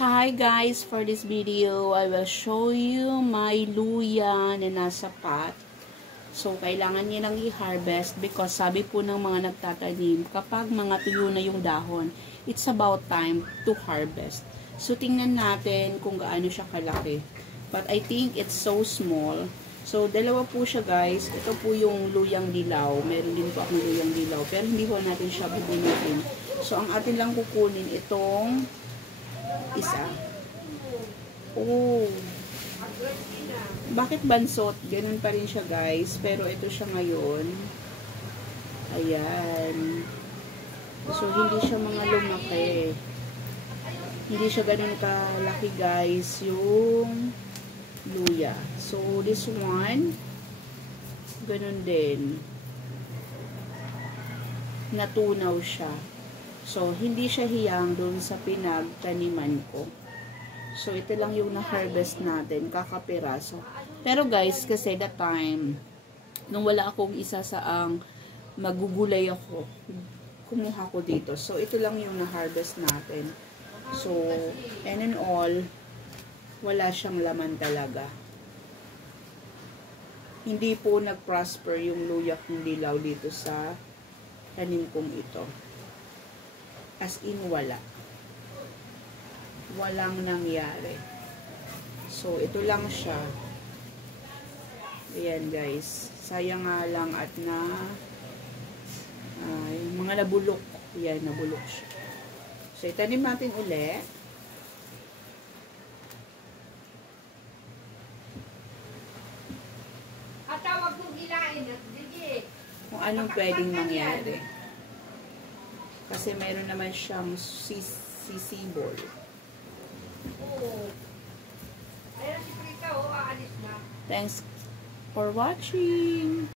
Hi guys, for this video, I will show you my luya na nasa pot. So, kailangan niya nang i-harvest because sabi po ng mga nagtatanim, kapag mga tuyo na yung dahon, it's about time to harvest. So, tingnan natin kung gaano siya kalaki. But I think it's so small. So, dalawa po siya guys. Ito po yung luyang dilaw. Meron din po akong luyang dilaw. Pero hindi po natin siya bubunutin. So, ang atin lang kukunin itong isa. Oh. Bakit bansot? Ganun pa rin siya guys. Pero ito siya ngayon. Ayan. So, hindi siya mga lumaki. Hindi siya ganun kalaki guys. Yung luya. So, this one, ganun din. Natunaw siya. So, hindi siya hiyang dun sa pinagtaniman ko. So, ito lang yung na-harvest natin, kakapiraso. Pero guys, kasi that time, nung wala akong isa sa ang magugulay ako, kumuha ko dito. So, ito lang yung na-harvest natin. So, and in all, wala siyang laman talaga. Hindi po nag-prosper yung luya kong dilaw dito sa tanim kong ito. As in, wala. Walang nangyari. So, ito lang siya. Ayan, guys. Sayang nga lang at yung mga nabulok. Ayan, nabulok siya. So, itanim natin ulit. At tawag kong ilain at sige. Kung anong pwedeng mangyari. Kasi meron naman siyang sisibol. Oo. Ayan si Prita, aalis na. Thanks for watching.